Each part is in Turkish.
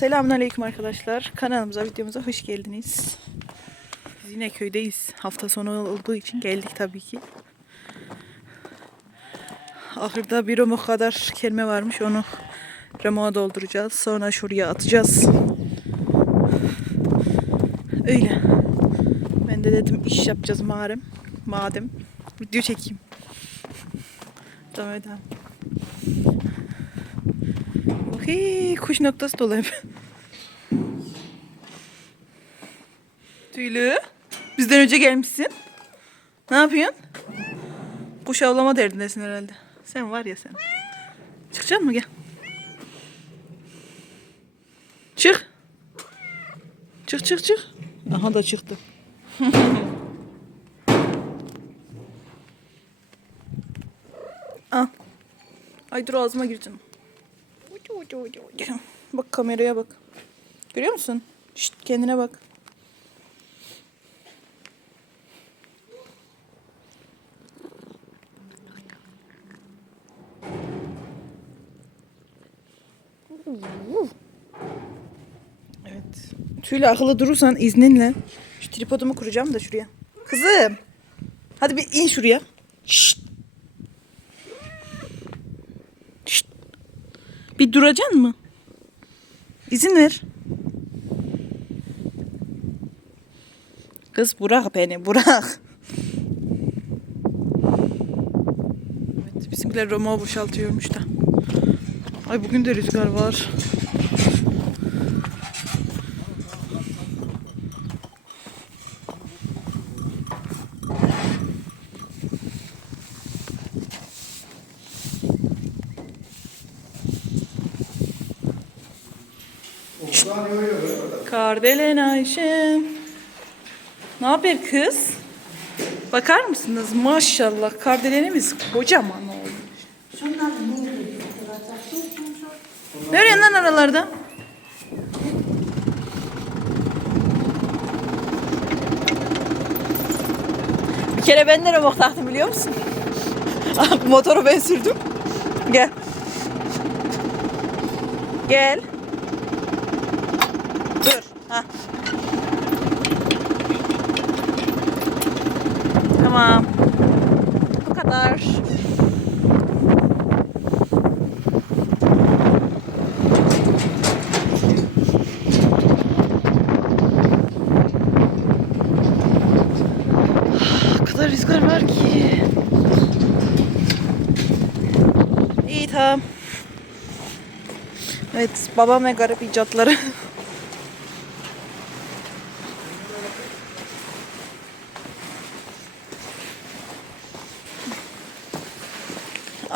Selamünaleyküm arkadaşlar. Kanalımıza, videomuza hoş geldiniz. Biz yine köydeyiz. Hafta sonu olduğu için geldik tabii ki. Ahırda bir romok kadar kelime varmış. Onu remoğa dolduracağız. Sonra şuraya atacağız. Öyle. Ben de dedim iş yapacağız madem. Madem. Video çekeyim. Tamam tamam. Okey, kuş noktası dolu. Tüylü. Bizden önce gelmişsin. Ne yapıyorsun? Kuş avlama derdindesin herhalde. Sen var ya sen. Çıkacak mı gel. Çık. Çık çık çık. Aha da çıktı. Al. Ay dur ağzıma gir canım. Bak kameraya bak. Görüyor musun? Şşt kendine bak. Tüyle akıllı durursan izninle şu tripodumu kuracağım da şuraya. Kızım. Hadi bir in şuraya. Şşt. Şşt. Bir duracaksın mı? İzin ver. Kız bırak beni bırak. Evet bizimkiler Roma boşaltıyormuş da. Ay bugün de rüzgar var. Kardelen Ayşe. Ne haber kız? Bakar mısınız? Maşallah kardelenimiz kocaman oldu. Ne arıyorsun lan aralarda? Bir kere ben de remok taktım biliyor musun? Motoru ben sürdüm. Gel. Gel. Tamam. Bu kadar. O kadar var ki. İyi tamam. Evet babam ve garip icatları.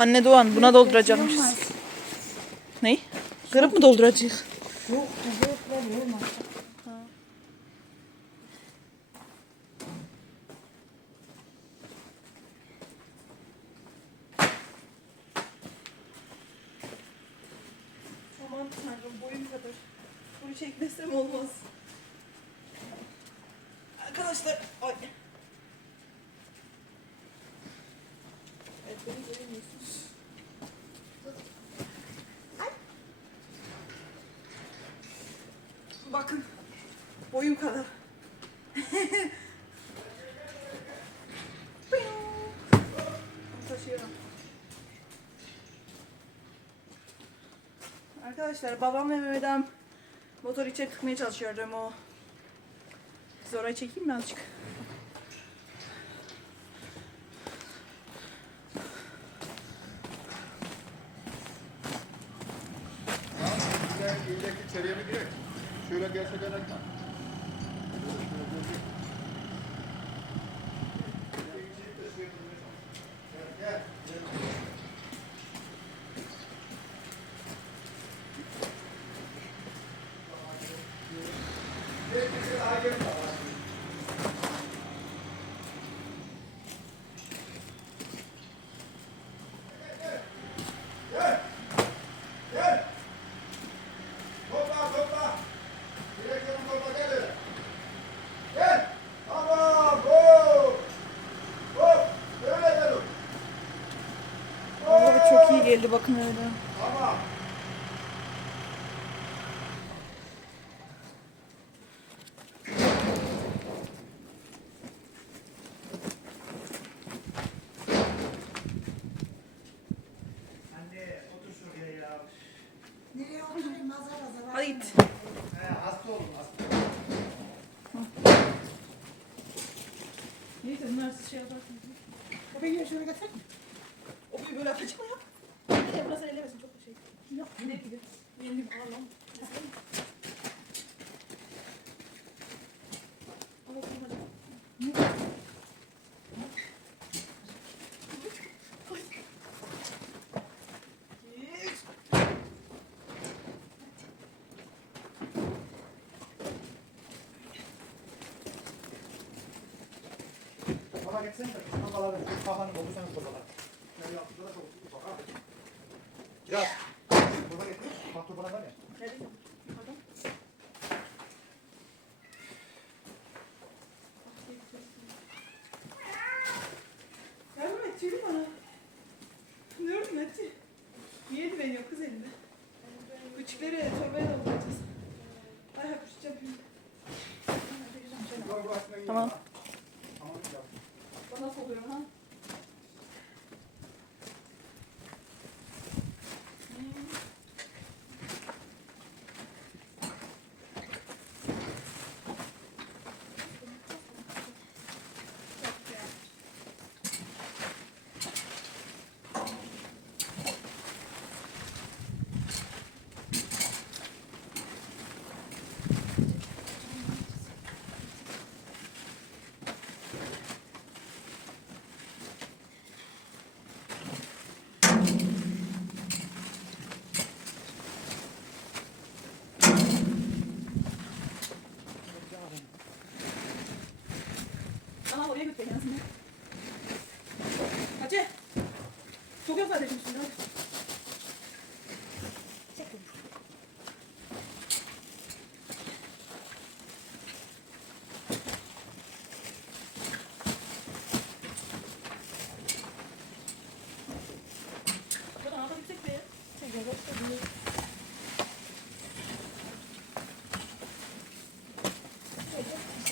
Anne Doğan buna dolduracakmışız. Ne? Kırıp mı dolduracak? Yok, güzel olmaz. Kadar. Bunu çekmesem olmaz. Arkadaşlar ay. Bakın boyum kadar. Taşıyorum. Arkadaşlar babam ve Mehmet amcam motor içe tıkmaya çalışıyor o. Orayı çekeyim mi azıcık? İçeriye mi girek? Şöyle gelse ben etmem. Topla öyle bakın öyle. Baba. Hadi git. He, hasta oldum hasta. Neyse bunlar siz şey yaparsınız. Kapıyı şöyle getir. O böyle atacağım. Yine gidip yeni alalım. Baba geçsene de kafaları, kafanın olursanız babalar. Yani yaptıkları çok ufak abi. Biraz. Thank you.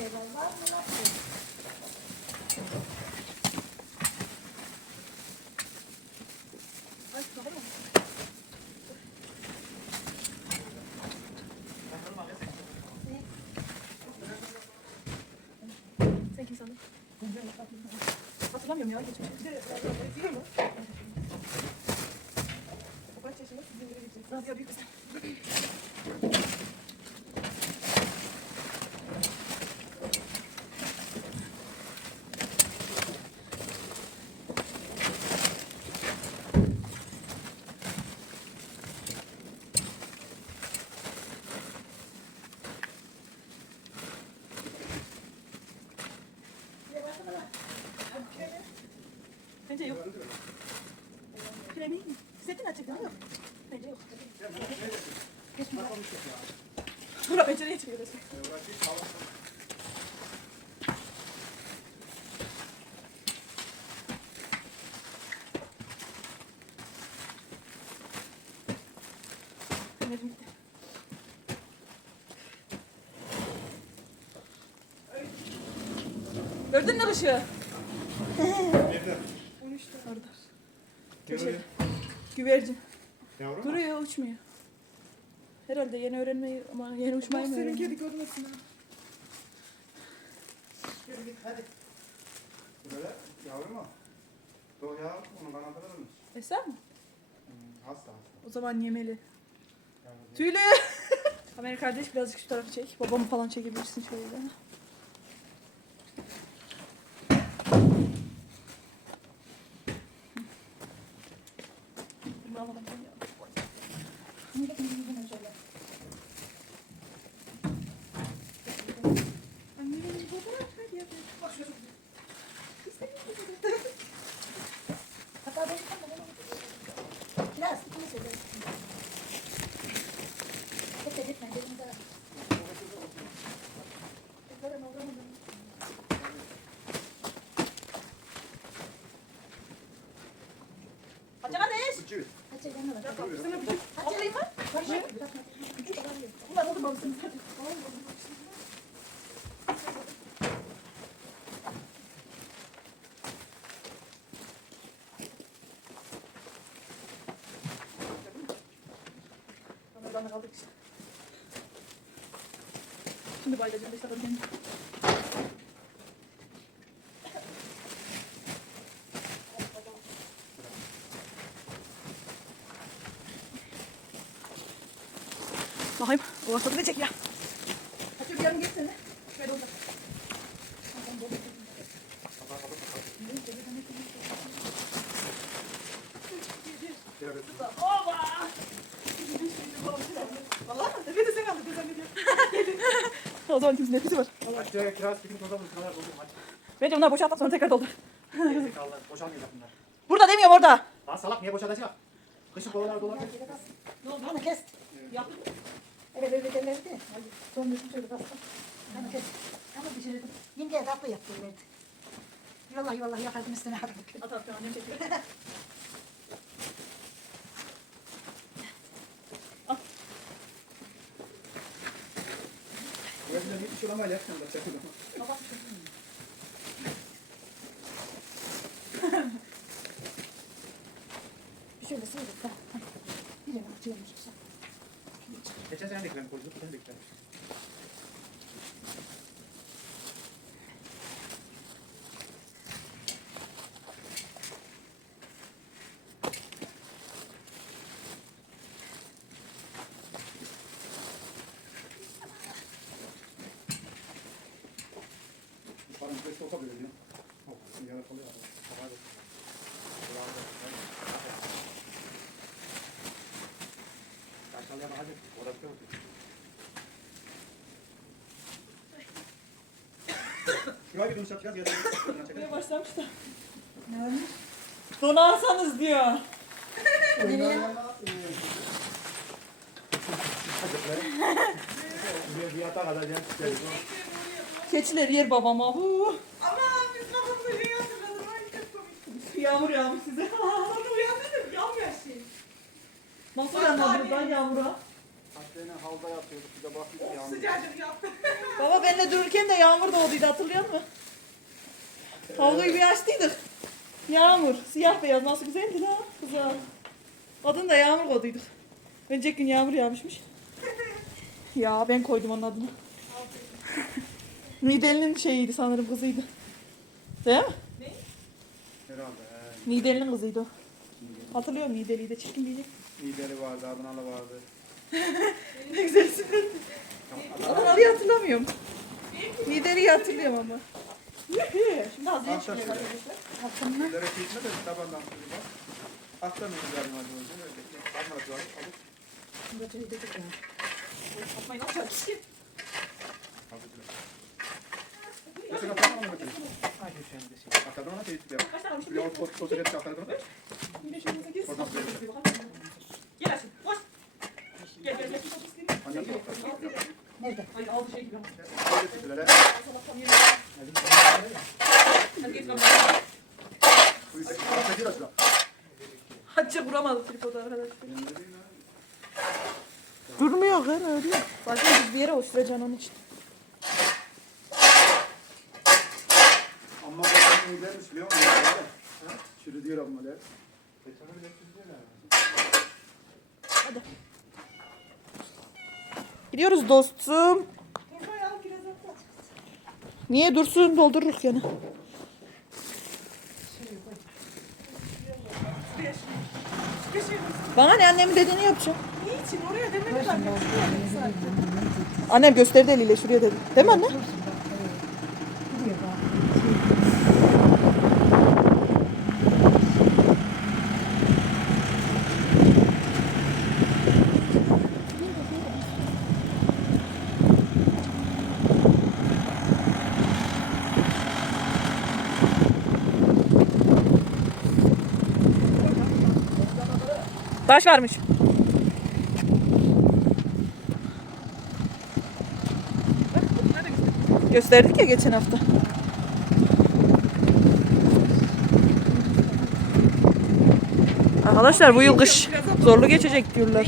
şeyler var şey. mı? Nasıl? Hatırlamıyorum ya geçmişi. Bence yok. Kremi zetin açık değil mi? Bence yok. Geçmiyor. Bura pencereye çıkıyor resmen. konuşmayı mı? Senin kedi görmesin ha. Yürü git hadi. Böyle yavru mu? Doğru ya onu bana hatırladın mı? Esra mı? Hmm, hasta hasta. O zaman yemeli. Yavru değil. Tüylü! Amerika kardeş birazcık şu tarafı çek. Babamı falan çekebilirsin şöyle. kaldık işte. Şimdi baydacım beş tadını Bakayım. O ortada da çek. Şuraya kiraz bir gün toza bulur. Şuralar buldum hadi. Bence bunları boşaltmak sonra tekrar doldur. Gerizekalılar. Boşalmayacak bunlar. Burada demiyorum orada. Lan salak niye boşalacak? Kışın kovalar dolar. Ana kes. Yap. Evet öyle derlerdi. Hadi son bir şöyle bastım. Ana kes. Ama pişirdim. Yengeye tatlı yaptı verdi. Vallahi vallahi yakardım üstüne. At at annem çekiyor. Bu evde bir şey olamayla yaksan da çakıl ama. Bir şöyle sıyırdık da. Bir yana atıyormuş. Geçen sene de koyduk. Bu sene de ekran. Param beş olsa böyle diyor. Oh, yarı kalıyor. Havaya da. Kulağında da. Aşağıya bak hadi. Orası yok. Bir dönüş yapacağız ya. Buraya başlamış da. Ne olmuş? Donarsanız diyor. Bir çıkıyoruz. Keçiler yer babama. Huu. Aman biz kafamızı iyi hatırladım. Ay çok komik. Yağmur yağmış size. Sonra uyandırdım. Yağmıyor şey. Nasıl uyanmadınız lan yağmura? Yatıyorduk. Bir de baktık yağmur. sıcacık yaptı. Baba benle dururken de yağmur doğduydu hatırlıyor musun? Havluyu bir açtıydık. Yağmur. Siyah beyaz nasıl güzeldi lan kızım. Adını da yağmur koyduyduk. Önceki gün yağmur yağmışmış. Ya ben koydum onun adını. Nideli'nin şeyiydi sanırım kızıydı. Değil mi? Herhalde. he. Nideli'nin kızıydı o. Hatırlıyorum Nideli'yi de çirkin diyecek. Lideri vardı, Adanalı vardı. Ne güzel isim verdin. Adanalı'yı hatırlamıyorum. Nideli'yi hatırlıyorum ama. Şimdi hazır şöyle. arkadaşlar. Altınlar. Lideri gitme de tabandan sürü bak. Akşam önce yardım hadi önce. Öyle. Bakmadık var. Alıp. Burada çay dedik ya. Atmayın atacak kişi. Mesela tamam mı? Ay bir şey de şey. Aktardan ona şey tutuyor. Kaç tane almışım? Bir yol pot pot edip aktardan. Yine şurada sekiz. Oradan böyle. Gel aşkım. Koş. Gel gel gel. Annem de aktardan. Nerede? Hayır aldı şey gibi. Hatice vuramadı tripodu arkadaşlar. Durmuyor lan öyle. Zaten biz bir yere oturacağız onun için. Amma bakalım iyilermiş biliyor musun? Şöyle diyor amma der. Geçen öyle yapıyorlar. Hadi. Gidiyoruz dostum. Niye dursun doldururuz gene. Bana ne annemin dediğini yapacağım. Niçin? Oraya demediler mi? Annem gösterdi eliyle şuraya dedi. Değil mi anne? Gidiyor bak. Taş varmış. Gösterdik ya geçen hafta. Arkadaşlar bu yıl kış zorlu geçecek diyorlar.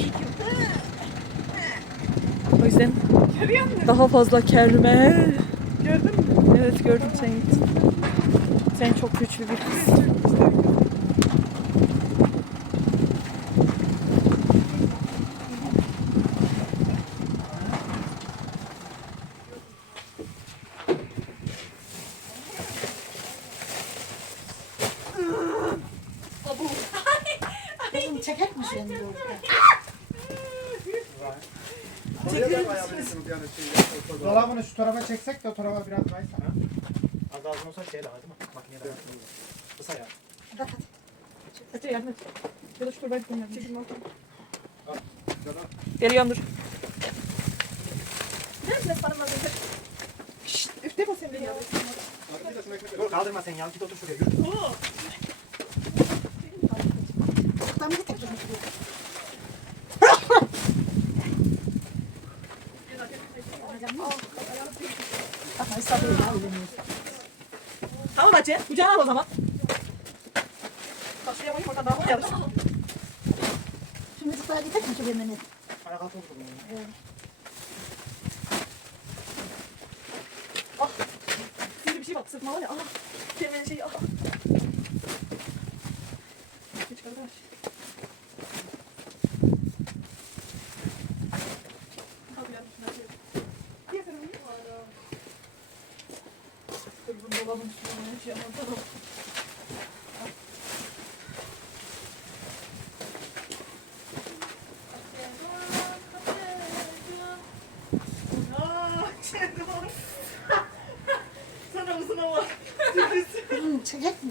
O yüzden daha fazla kerme. Gördün mü? Evet gördüm sen git. Sen çok güçlü bir kız. Şu tarafa çeksek de o tarafa biraz kaysana. Az lazım olsa şey lazım. Makinede Kısa ya. Bak hadi. Hadi yardım et. Ya da şu torbayı koyayım. Çekilme ortadan. Geliyorum dur. Nerede öder? Şşt, üfte basayım beni ya. Dur kaldırma sen yan git otur şuraya yürü. Oo. Tam bir tek yemek yiyor. Ama sabır ya öyle Tamam Hacı. Kucağına al o zaman. Bak şuraya koyayım oradan daha koyalım. Şu mızıklara getir mi şu beni? Ayak altı oldu bunun. Şimdi bir şey bak sırtma var ya. Ah. Kemenin şeyi ah. Geç kardeş. Hadi gel, şuna şey. Niye sen öyle? Dur bunu dolabın üstüne şey yapalım. Tamam. Aa, Şenol. Sana uzun hava. Çekek mi?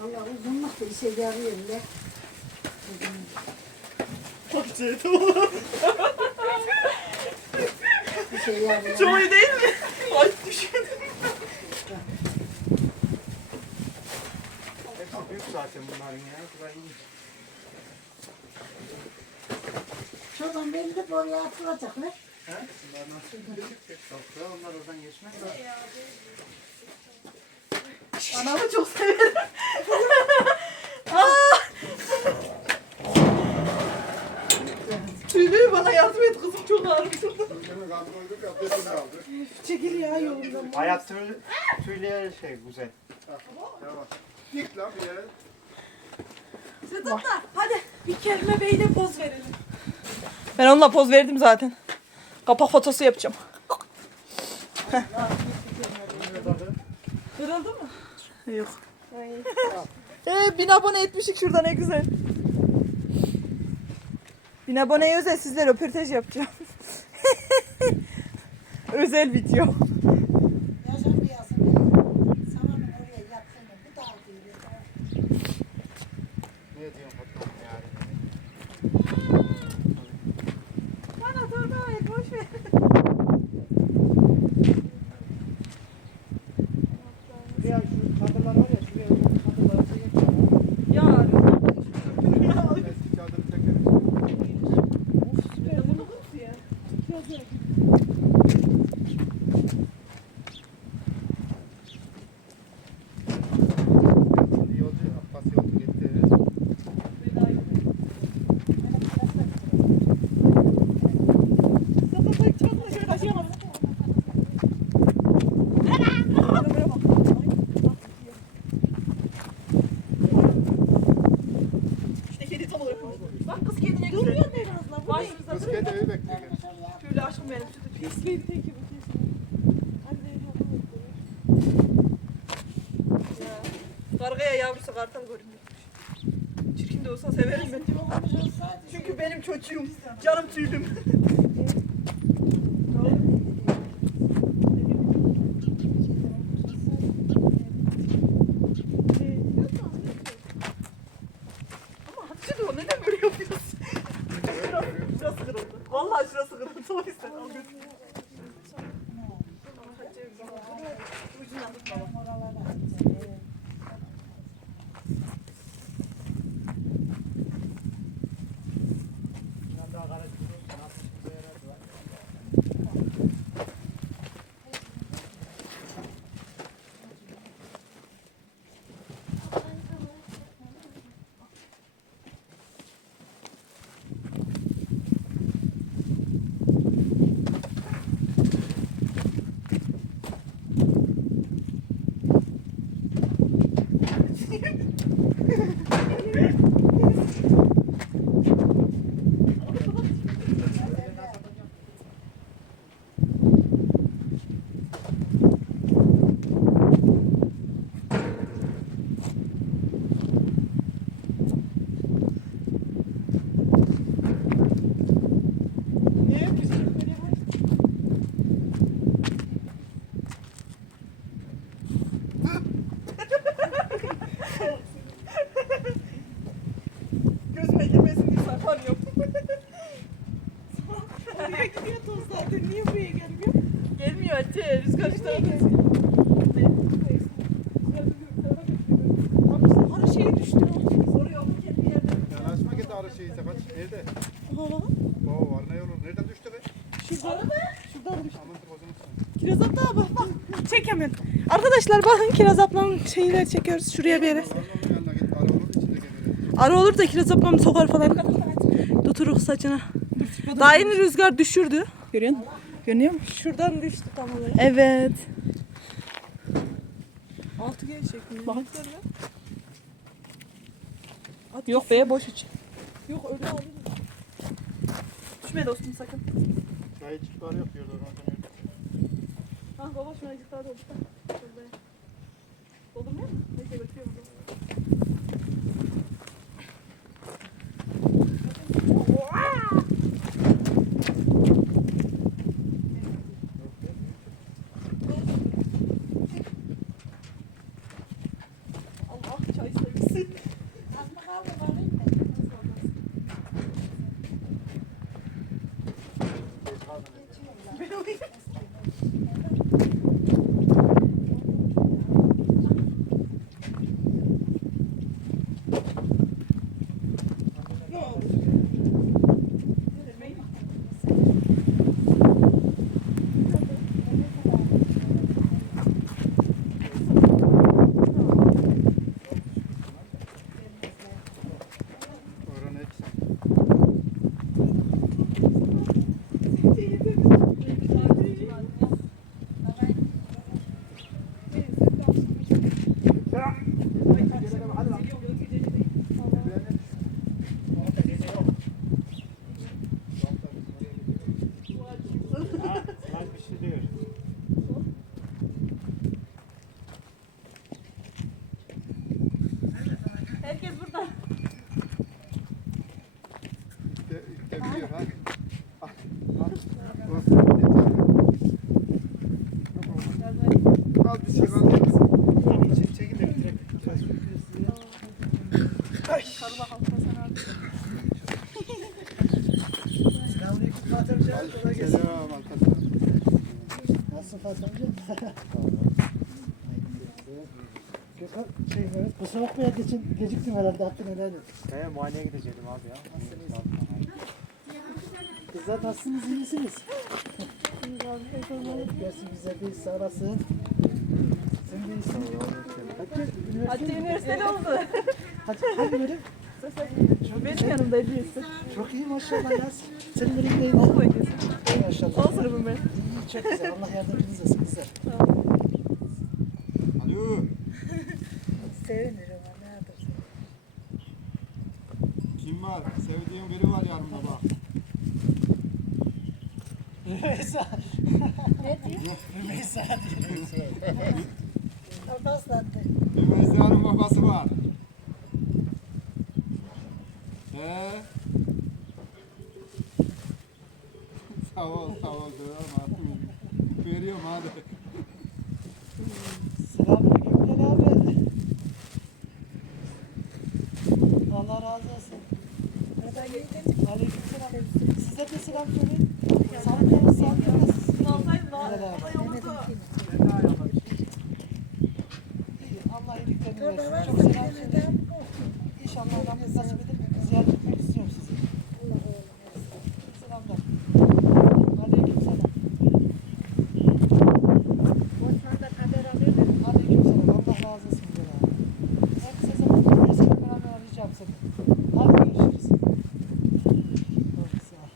Valla uzunluk da işe yarıyor öyle. Hacı tamam. İşe yarıyor. Çok iyi değil mi? Ay düşündüm. Hepsi büyük zaten bunların ya. Burayı iyi. Şuradan belli de oraya atılacaklar. Nasıl? Yok ya onlar oradan geçmez de. Anamı çok severim. Aa! Tüylü bana yardım et kızım çok ağrıyor. Çekil ya yolundan. Hayat tüy, tüylüye şey güzel. Git lan bir yere. Da hadi bir kelime beyle poz verelim. Ben onunla poz verdim zaten. Kapak fotosu yapacağım. Kırıldı mı? Yok. ee, bin abone etmişik şurada ne güzel. Bin aboneye özel sizle röportaj yapacağım. özel video. Yaşam bir yazın. Samanın oraya yattığını bu dağ diyor. Ne diyorsun patron yani? Bana dur dur boş ver. Ya şu çadırlar var ya şuraya çadırları çekecek ya. Ya. Eski çadırı çekeriz. Yolcu Abbas yolcu gitti. İşte kedi tam olarak konuştu. Bak kız kedi ne güzel. Durmuyor ne azından. Başımızda Kız duruyor. kedi evi bekliyor. Şöyle aşkım benim sütü pis kedi teki bu kesin. Ya. Kargaya yavrusu kartal görünüyor. Çirkin de olsa severim ben. Çünkü benim çocuğum. Canım tüylüm. Ama Hatice de o neden böyle yapıyorsun? şurası, şurası kırıldı. Vallahi şurası kırıldı. O yüzden al götür. Hatice, ucundan tut baba. Biraz daha garaj kurulsun. Nasıl işimize yarar var. Oraya gidiyor toz zaten. Niye buraya gelmiyor? Gelmiyor Hatice. Rüzgar şu tarafa esiyor. Ara şeye düştü. Soruyor mu kendi yerine? Yanaşma git arı şeyi kaç. Nerede? Hala. Oo var ne olur. Nereden düştü be? Şuradan. Şuradan düştü. Aman bozulmuş. Kiraz abla bak bak. Çek hemen. Arkadaşlar bakın Kiraz ablanın şeyleri çekiyoruz şuraya bir yere. Arı olur da Kiraz ablam sokar falan. Tuturuk saçına. Daha yeni rüzgar düşürdü. Görüyor musun? Görünüyor mu? Şuradan düştü tam olarak. Evet. Altı gel şeklinde. Bak. Yok be boş uç. Yok öyle alırım. Düşme dostum sakın. Diyorlar. oradan yürü. Ah baba şuna doldur. Şöyle. Doldurmuyor mu? Neyse bekliyorum. Allah çay sevgisi. Oranı eksen. Az bir şey diyor. Herkes burada. De, de biliyor ha. Al, al. Olsun, yeter. Al bir şey kaldı. Tamam çek, çekin de direkt. Sarıla halka sen abi. Selamünaleyküm Fatih amca. Kolay gelsin. Selam arkadaşlar. Nasılsın Fatih amca? Gökhan şey Mehmet kusura bakma ya geçin geciktim herhalde hakkını helal et. He muayeneye gidecektim abi ya. Kızlar nasılsınız iyi misiniz? Gelsin bize bir sağ olasın. Sen de iyisin. Hadi üniversite. Hadi üniversiteli oldu. Hadi hadi böyle. Benim yanımda Edriyesi. Çok iyi maşallah ya. Senin iyi. Okul öncesi. Maşallah. Son sınıfım ben. İyi çok güzel. Allah yardımcınız olsun kızlar. Alo. Sevinirim ama ne yapayım. Kim var? Sevdiğim biri var yanımda bak. Rümeysa. Ne diyor? Rümeysa diyor. Alparslandı. Üniversitenin babası var. He? sağ ol, sağ ol. Diyorum Veriyorum hadi. Selamünaleyküm Bilal abi. Allah razı olsun. Aleykümselam. Size de selam söyleyin. Sağlıklı, sağlıklı nasılsınız? Alsaydım daha Bilal abi. kolay olurdu. İyi, Allah iyiliklerini Orada versin. varsa Çok selam bir söyleyin. adam İnşallah Rabbim nasip edip ziyaret etmek istiyorum sizi. Selamlar. Aleykümselam. Osman'dan haber alıyor. Aleykümselam. Allah razı olsun Bilal abi. En kısa zamanda üniversiteyle beraber arayacağım seni. Hadi görüşürüz. Çok sağ ol.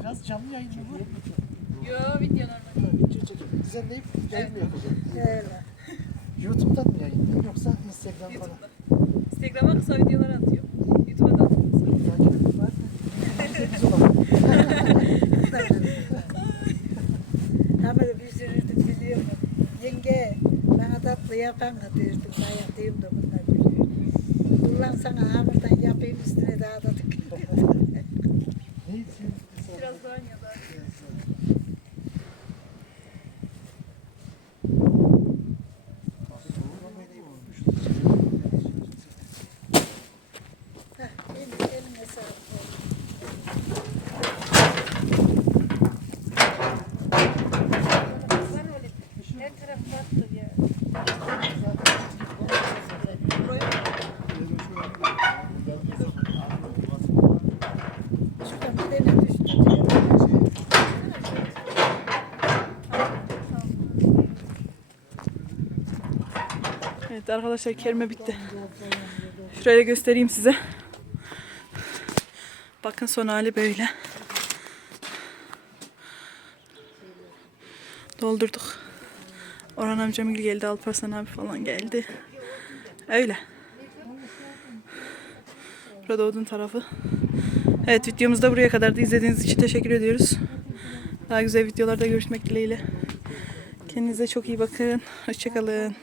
Biraz canlı yayın mı bu? Yo video normal. Video çekip düzenleyip yayın mı yapacağım? Öyle. YouTube'dan mı yayın yoksa Instagram falan? Instagram'a kısa videolar atıyor. YouTube'a da atıyor. Takip var. Musun? Yenge bana tatlı yapan da derdim. Dayatayım da bunlar biliyor. Ulan sana hamurdan yapayım üstüne daha da Evet arkadaşlar kerime bitti. Şöyle göstereyim size. Bakın son hali böyle. Doldurduk. Orhan amcam geldi, Alparslan abi falan geldi. Öyle. Burada odun tarafı. Evet videomuz da buraya kadardı. İzlediğiniz için teşekkür ediyoruz. Daha güzel videolarda görüşmek dileğiyle. Kendinize çok iyi bakın. Hoşçakalın.